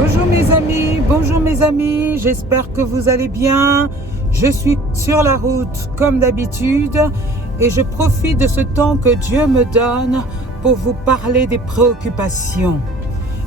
bonjour mes amis, j'espère que vous allez bien. Je suis sur la route comme d'habitude et je profite de ce temps que Dieu me donne pour vous parler des préoccupations.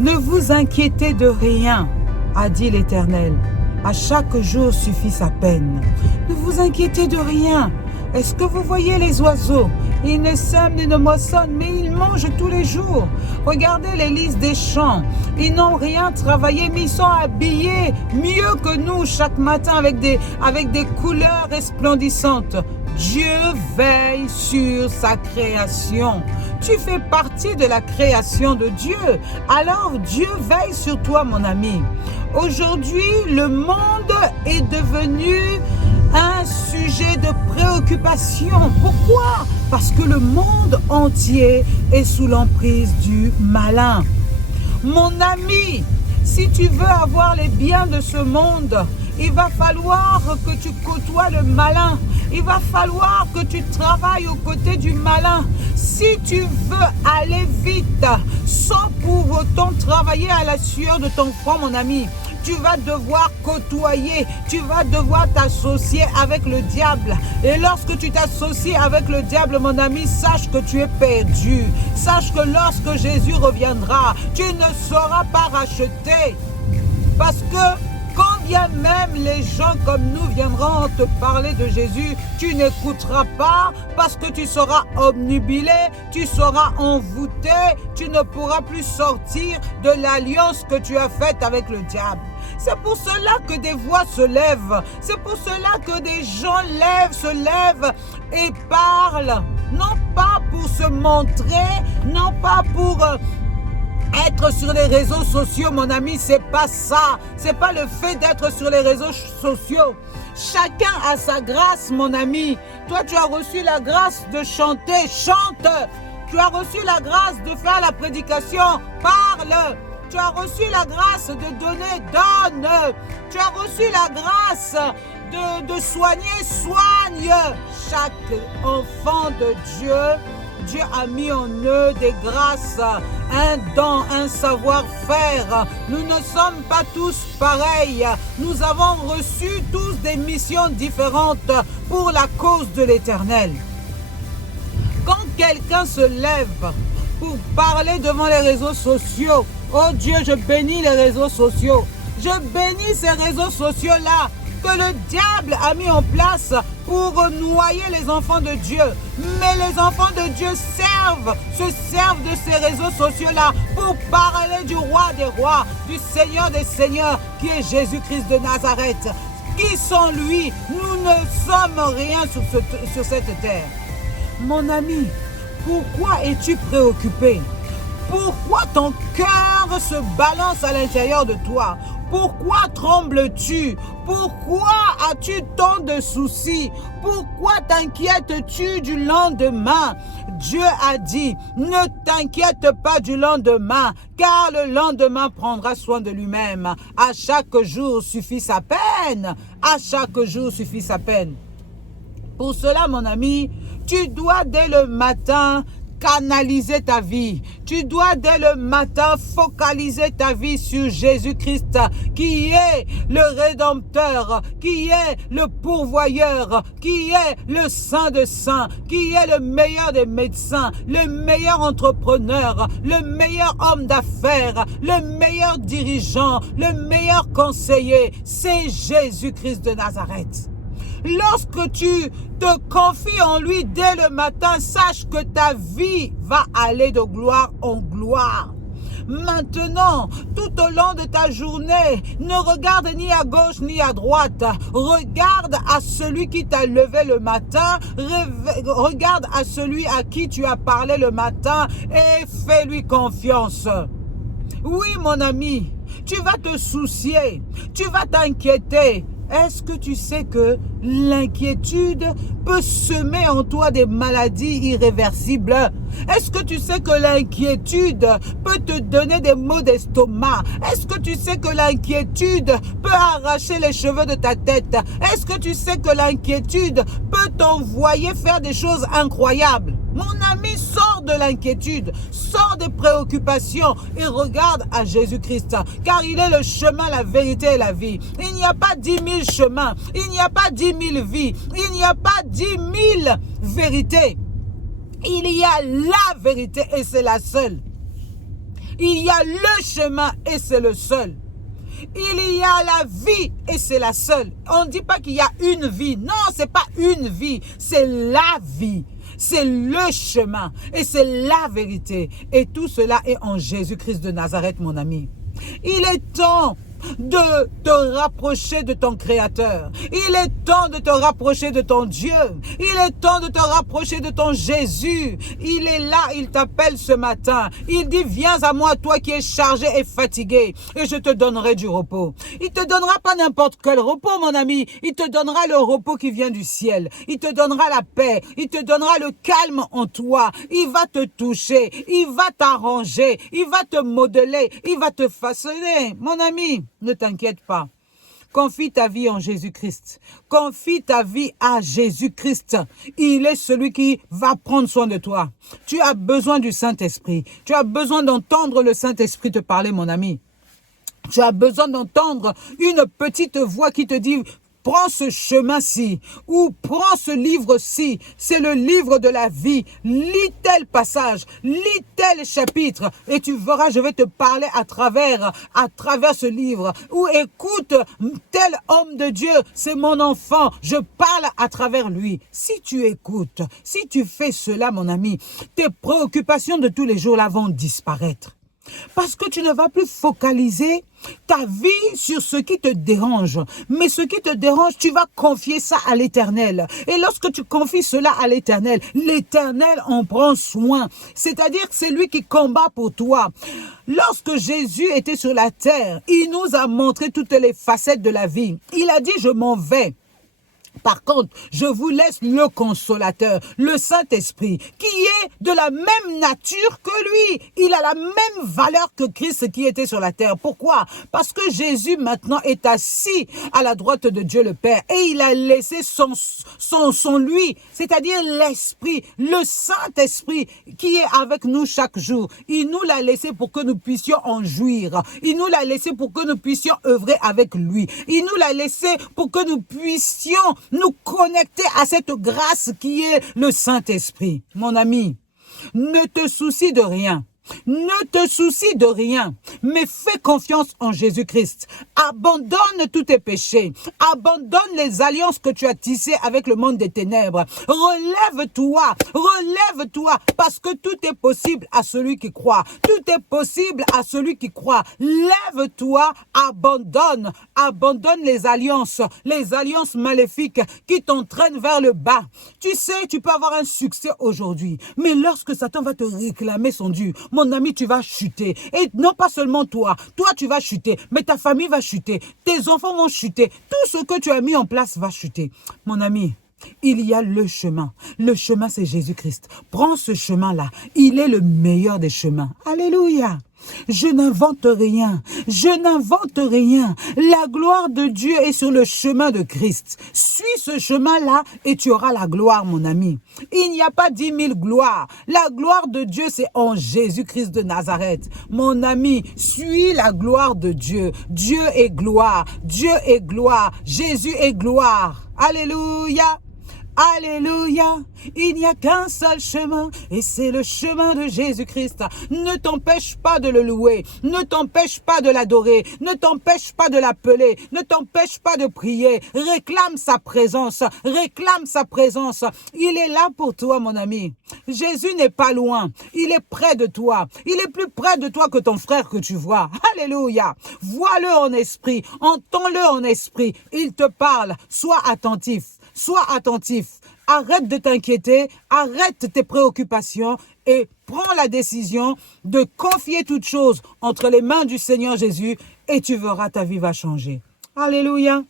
Ne vous inquiétez de rien, a dit l'Éternel. À chaque jour suffit sa peine. Ne vous inquiétez de rien. Est-ce que vous voyez les oiseaux? Ils ne sèment ni ne moissonnent, mais ils mangent tous les jours. Regardez les lys des champs. Ils n'ont rien travaillé, mais ils sont habillés mieux que nous chaque matin avec des couleurs resplendissantes. Dieu veille sur sa création. Tu fais partie de la création de Dieu. Alors Dieu veille sur toi, mon ami. Aujourd'hui, le monde est devenu un sujet de préoccupation. Pourquoi? Parce que le monde entier est sous l'emprise du malin. Mon ami, si tu veux avoir les biens de ce monde, il va falloir que tu côtoies le malin. Il va falloir que tu travailles aux côtés du malin. Si tu veux aller vite, sans pour autant travailler à la sueur de ton front, mon ami, tu vas devoir côtoyer, tu vas devoir t'associer avec le diable. Et lorsque tu t'associes avec le diable, mon ami, sache que tu es perdu. Sache que lorsque Jésus reviendra, tu ne seras pas racheté. Parce que quand bien même les gens comme nous viendront te parler de Jésus, tu n'écouteras pas parce que tu seras obnubilé, tu seras envoûté, tu ne pourras plus sortir de l'alliance que tu as faite avec le diable. C'est pour cela que des voix se lèvent, c'est pour cela que des gens se lèvent et parlent, non pas pour se montrer, non pas pour être sur les réseaux sociaux, mon ami, c'est pas ça. C'est pas le fait d'être sur les réseaux sociaux. Chacun a sa grâce, mon ami. Toi, tu as reçu la grâce de chanter, chante. Tu as reçu la grâce de faire la prédication, parle. Tu as reçu la grâce de donner, donne. Tu as reçu la grâce de soigner, soigne. Chaque enfant de Dieu, Dieu a mis en eux des grâces, un don, un savoir-faire. Nous ne sommes pas tous pareils. Nous avons reçu tous des missions différentes pour la cause de l'Éternel. Quand quelqu'un se lève pour parler devant les réseaux sociaux, oh Dieu, je bénis les réseaux sociaux. Je bénis ces réseaux sociaux-là que le diable a mis en place pour noyer les enfants de Dieu. Mais les enfants de Dieu se servent de ces réseaux sociaux-là pour parler du roi des rois, du Seigneur des seigneurs, qui est Jésus-Christ de Nazareth. Qui sans lui, nous ne sommes rien sur cette terre. Mon ami, pourquoi es-tu préoccupé? Pourquoi ton cœur se balance à l'intérieur de toi? Pourquoi trembles-tu? Pourquoi as-tu tant de soucis? Pourquoi t'inquiètes-tu du lendemain? Dieu a dit, ne t'inquiète pas du lendemain, car le lendemain prendra soin de lui-même. À chaque jour suffit sa peine. À chaque jour suffit sa peine. Pour cela, mon ami, tu dois dès le matin canaliser ta vie. Tu dois dès le matin focaliser ta vie sur Jésus-Christ, qui est le Rédempteur, qui est le pourvoyeur, qui est le Saint de Saints, qui est le meilleur des médecins, le meilleur entrepreneur, le meilleur homme d'affaires, le meilleur dirigeant, le meilleur conseiller. C'est Jésus-Christ de Nazareth. Lorsque tu te confies en lui dès le matin, sache que ta vie va aller de gloire en gloire. Maintenant, tout au long de ta journée, ne regarde ni à gauche ni à droite. Regarde à celui qui t'a levé le matin. Regarde à celui à qui tu as parlé le matin et fais-lui confiance. Oui, mon ami, tu vas te soucier, tu vas t'inquiéter. Est-ce que tu sais que l'inquiétude peut semer en toi des maladies irréversibles? Est-ce que tu sais que l'inquiétude peut te donner des maux d'estomac? Est-ce que tu sais que l'inquiétude peut arracher les cheveux de ta tête? Est-ce que tu sais que l'inquiétude peut t'envoyer faire des choses incroyables? Mon ami, sors de l'inquiétude, sors des préoccupations et regarde à Jésus-Christ, car il est le chemin, la vérité et la vie. Il n'y a pas 10 000 chemins, il n'y a pas 10 000 vies, il n'y a pas 10 000 vérités. Il y a la vérité et c'est la seule. Il y a le chemin et c'est le seul. Il y a la vie et c'est la seule. On ne dit pas qu'il y a une vie. Non, c'est pas une vie, c'est la vie. C'est le chemin et c'est la vérité. Et tout cela est en Jésus-Christ de Nazareth, mon ami. Il est temps de te rapprocher de ton Créateur. Il est temps de te rapprocher de ton Dieu. Il est temps de te rapprocher de ton Jésus. Il est là, il t'appelle ce matin. Il dit, viens à moi, toi qui es chargé et fatigué, et je te donnerai du repos. Il te donnera pas n'importe quel repos, mon ami. Il te donnera le repos qui vient du ciel. Il te donnera la paix. Il te donnera le calme en toi. Il va te toucher. Il va t'arranger. Il va te modeler. Il va te façonner. Mon ami, ne t'inquiète pas. Confie ta vie en Jésus-Christ. Confie ta vie à Jésus-Christ. Il est celui qui va prendre soin de toi. Tu as besoin du Saint-Esprit. Tu as besoin d'entendre le Saint-Esprit te parler, mon ami. Tu as besoin d'entendre une petite voix qui te dit: prends ce chemin-ci ou prends ce livre-ci. C'est le livre de la vie. Lis tel passage, lis tel chapitre et tu verras, je vais te parler à travers ce livre. Ou écoute, tel homme de Dieu, c'est mon enfant, je parle à travers lui. Si tu écoutes, si tu fais cela, mon ami, tes préoccupations de tous les jours là vont disparaître. Parce que tu ne vas plus focaliser ta vie sur ce qui te dérange. Mais ce qui te dérange, tu vas confier ça à l'Éternel. Et lorsque tu confies cela à l'Éternel, l'Éternel en prend soin. C'est-à-dire que c'est lui qui combat pour toi. Lorsque Jésus était sur la terre, il nous a montré toutes les facettes de la vie. Il a dit, je m'en vais. Par contre, je vous laisse le consolateur, le Saint-Esprit, qui est de la même nature que lui. Il a la même valeur que Christ qui était sur la terre. Pourquoi? Parce que Jésus maintenant est assis à la droite de Dieu le Père et il a laissé son lui, c'est-à-dire l'Esprit, le Saint-Esprit qui est avec nous chaque jour. Il nous l'a laissé pour que nous puissions en jouir. Il nous l'a laissé pour que nous puissions œuvrer avec lui. Il nous l'a laissé pour que nous puissions nous connecter à cette grâce qui est le Saint-Esprit. Mon ami, ne te soucie de rien. Ne te soucie de rien, mais fais confiance en Jésus-Christ. Abandonne tous tes péchés. Abandonne les alliances que tu as tissées avec le monde des ténèbres. Relève-toi, relève-toi, parce que tout est possible à celui qui croit. Tout est possible à celui qui croit. Lève-toi, abandonne les alliances maléfiques qui t'entraînent vers le bas. Tu sais, tu peux avoir un succès aujourd'hui, mais lorsque Satan va te réclamer son dû, mon ami, tu vas chuter. Et non pas seulement toi tu vas chuter, mais ta famille va chuter, tes enfants vont chuter, tout ce que tu as mis en place va chuter. Mon ami, il y a le chemin. Le chemin, c'est Jésus-Christ. Prends ce chemin-là. Il est le meilleur des chemins. Alléluia. Je n'invente rien. Je n'invente rien. La gloire de Dieu est sur le chemin de Christ. Suis ce chemin-là et tu auras la gloire, mon ami. Il n'y a pas 10 000 gloires. La gloire de Dieu, c'est en Jésus-Christ de Nazareth. Mon ami, suis la gloire de Dieu. Dieu est gloire. Dieu est gloire. Jésus est gloire. Alléluia. Alléluia, il n'y a qu'un seul chemin et c'est le chemin de Jésus-Christ. Ne t'empêche pas de le louer, ne t'empêche pas de l'adorer, ne t'empêche pas de l'appeler, ne t'empêche pas de prier. Réclame sa présence, réclame sa présence. Il est là pour toi, mon ami. Jésus n'est pas loin, il est près de toi. Il est plus près de toi que ton frère que tu vois. Alléluia, vois-le en esprit, entends-le en esprit. Il te parle, sois attentif. Sois attentif, arrête de t'inquiéter, arrête tes préoccupations et prends la décision de confier toutes choses entre les mains du Seigneur Jésus et tu verras, ta vie va changer. Alléluia.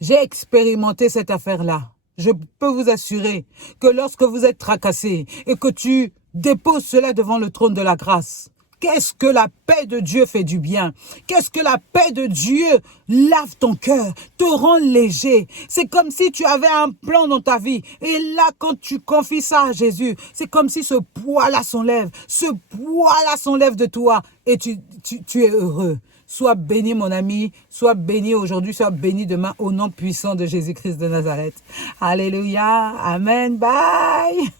J'ai expérimenté cette affaire-là. Je peux vous assurer que lorsque vous êtes tracassé et que tu déposes cela devant le trône de la grâce, Qu'est-ce que la paix de Dieu fait du bien? Qu'est-ce que la paix de Dieu lave ton cœur, te rend léger? C'est comme si tu avais un plan dans ta vie. Et là, quand tu confies ça à Jésus, c'est comme si ce poids-là s'enlève. Ce poids-là s'enlève de toi et tu es heureux. Sois béni, mon ami, sois béni aujourd'hui, sois béni demain au nom puissant de Jésus-Christ de Nazareth. Alléluia, amen, bye.